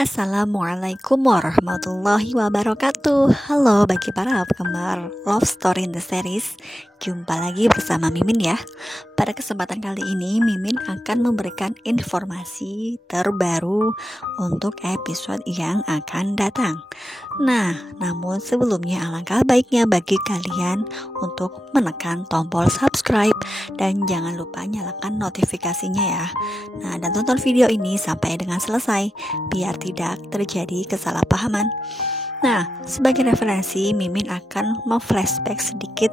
Assalamualaikum warahmatullahi wabarakatuh. Halo bagi para penggemar Love Story in the Series. Jumpa lagi bersama Mimin ya. Pada kesempatan kali ini Mimin akan memberikan informasi terbaru untuk episode yang akan datang. Nah, namun sebelumnya alangkah baiknya bagi kalian untuk menekan tombol subscribe dan jangan lupa nyalakan notifikasinya ya. Nah, dan tonton video ini sampai dengan selesai biar tidak terjadi kesalahpahaman. Nah, sebagai referensi Mimin akan memflashback sedikit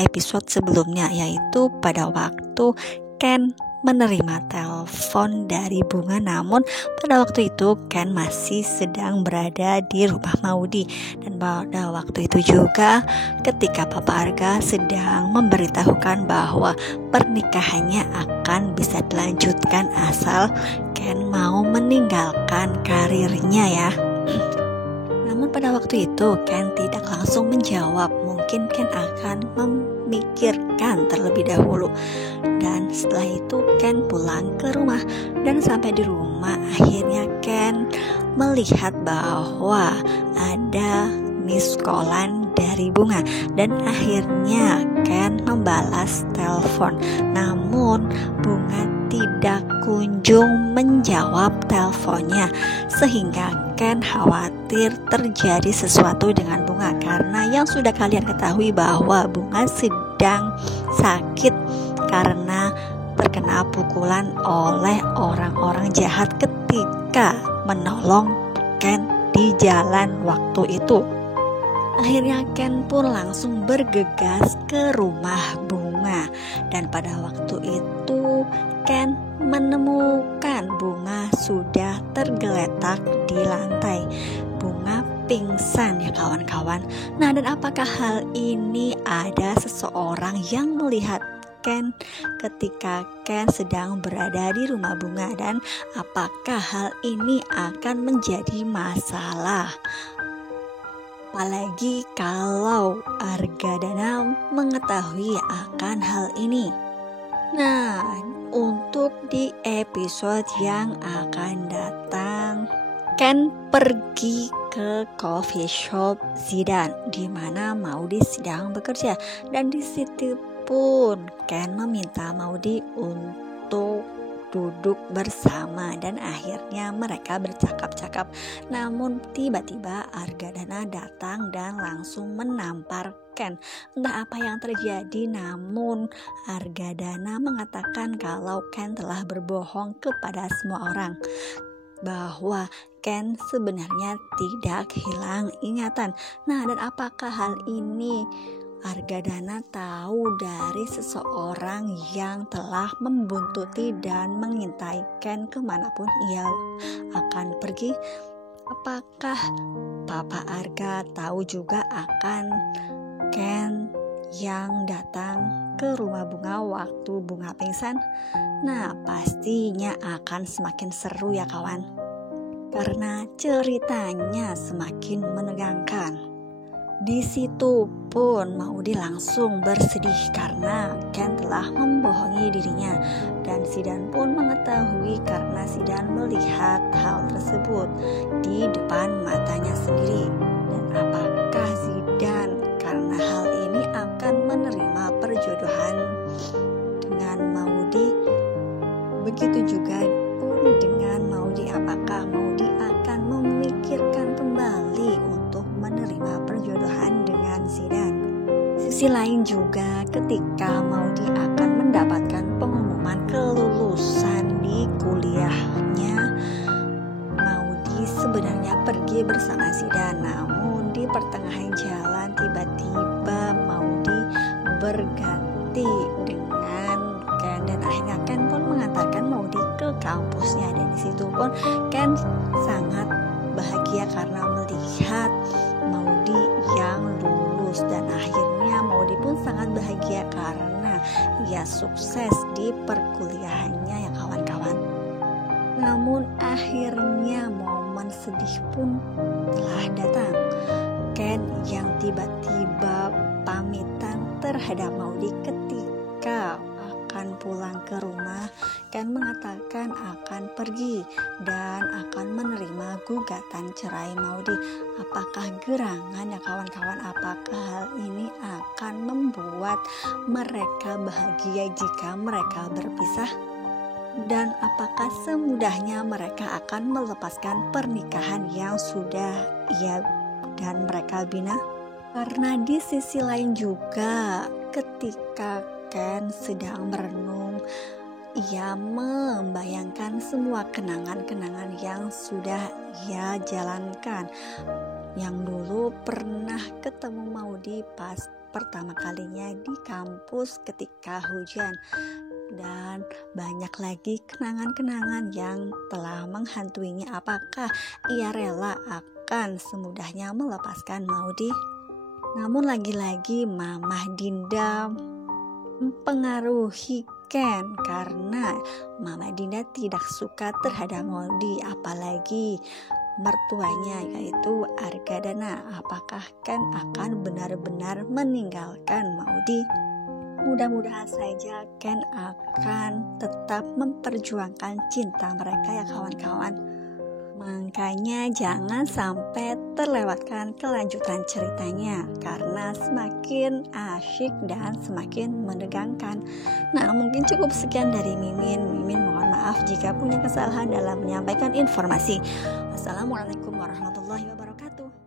episode sebelumnya, yaitu pada waktu Ken menerima telepon dari Bunga, namun pada waktu itu Ken masih sedang berada di rumah Maudy. Dan pada waktu itu juga ketika Papa Arga sedang memberitahukan bahwa pernikahannya akan bisa dilanjutkan asal Ken mau meninggalkan karirnya ya. Namun pada waktu itu Ken tidak langsung menjawab. Mungkin Ken akan memikirkan terlebih dahulu. Dan setelah itu Ken pulang ke rumah. Dan sampai di rumah akhirnya Ken melihat bahwa ada miss callan dari Bunga. Dan akhirnya Ken membalas telepon. Namun Bunga tidak kunjung menjawab teleponnya, sehingga Ken khawatir terjadi sesuatu dengan Bunga, karena yang sudah kalian ketahui bahwa Bunga sedang sakit karena terkena pukulan oleh orang-orang jahat ketika menolong Ken di jalan waktu itu. Akhirnya Ken pun langsung bergegas ke rumah Bunga. Dan pada waktu itu Ken menemukan Bunga sudah tergeletak di lantai. Bunga pingsan ya kawan-kawan. Nah, dan apakah hal ini ada seseorang yang melihat Ken ketika Ken sedang berada di rumah Bunga, dan apakah hal ini akan menjadi masalah? Apalagi kalau Argadana mengetahui akan hal ini. Nah, untuk di episode yang akan datang, Ken pergi ke coffee shop Zidan di mana Maudy sedang bekerja, dan di situ pun Ken meminta Maudy untuk duduk bersama dan akhirnya mereka bercakap-cakap. Namun tiba-tiba Argadana datang dan langsung menampar Ken. Entah apa yang terjadi, namun Argadana mengatakan kalau Ken telah berbohong kepada semua orang bahwa Ken sebenarnya tidak hilang ingatan. Nah, dan apakah hal ini Argadana tahu dari seseorang yang telah membuntuti dan mengintai Ken kemanapun ia akan pergi? Apakah Papa Arga tahu juga akan Ken yang datang ke rumah Bunga waktu Bunga pingsan? Nah, pastinya akan semakin seru ya kawan, karena ceritanya semakin menegangkan. Di situ pun Maudy langsung bersedih karena Ken telah membohongi dirinya, dan Zidan pun mengetahui karena Zidan melihat hal tersebut di depan matanya sendiri. Dan apakah Zidan karena hal ini akan menerima perjodohan dengan Maudy? Begitu juga pun dengan Maudy, apakah Maudy akan memikirkan kembali untuk menerima perjodohan dengan Zidan? Sisi lain juga ketika Maudy akan mendapatkan pengumuman kelulusan di kuliahnya, Maudy sebenarnya pergi bersama Zidan. Namun di pertengahan jalan tiba-tiba Maudy berganti dengan Ken, dan akhirnya Ken pun mengantarkan Maudy ke kampusnya. Dan di situ pun Ken sangat bahagia karena melihat Maudy yang lulus, dan akhirnya Maudy pun sangat bahagia karena ia sukses di perkuliahannya ya kawan-kawan. Namun akhirnya momen sedih pun telah datang. Ken yang tiba-tiba pamitan terhadap Maudy ketika akan pulang ke rumah, Ken mengatakan akan pergi dan akan menerima gugatan cerai Maudy. Apakah gerangan ya kawan-kawan? Apakah hal ini akan membuat mereka bahagia jika mereka berpisah? Dan apakah semudahnya mereka akan melepaskan pernikahan yang sudah ia dan mereka bina? Karena di sisi lain juga ketika Ken sedang merenung, ia membayangkan semua kenangan-kenangan yang sudah ia jalankan. Yang dulu pernah ketemu Maudy pas pertama kalinya di kampus ketika hujan. Dan banyak lagi kenangan-kenangan yang telah menghantuinya. Apakah ia rela akan semudahnya melepaskan Maudy? Namun lagi-lagi Mama Dinda mempengaruhi Ken karena Mama Dinda tidak suka terhadap Maudy, apalagi mertuanya yaitu Argadana. Apakah Ken akan benar-benar meninggalkan Maudy? Mudah-mudahan saja Ken akan tetap memperjuangkan cinta mereka ya kawan-kawan. Makanya jangan sampai terlewatkan kelanjutan ceritanya karena semakin asyik dan semakin menegangkan. Nah, mungkin cukup sekian dari Mimin. Mimin mohon maaf jika punya kesalahan dalam menyampaikan informasi. Wassalamualaikum warahmatullahi wabarakatuh.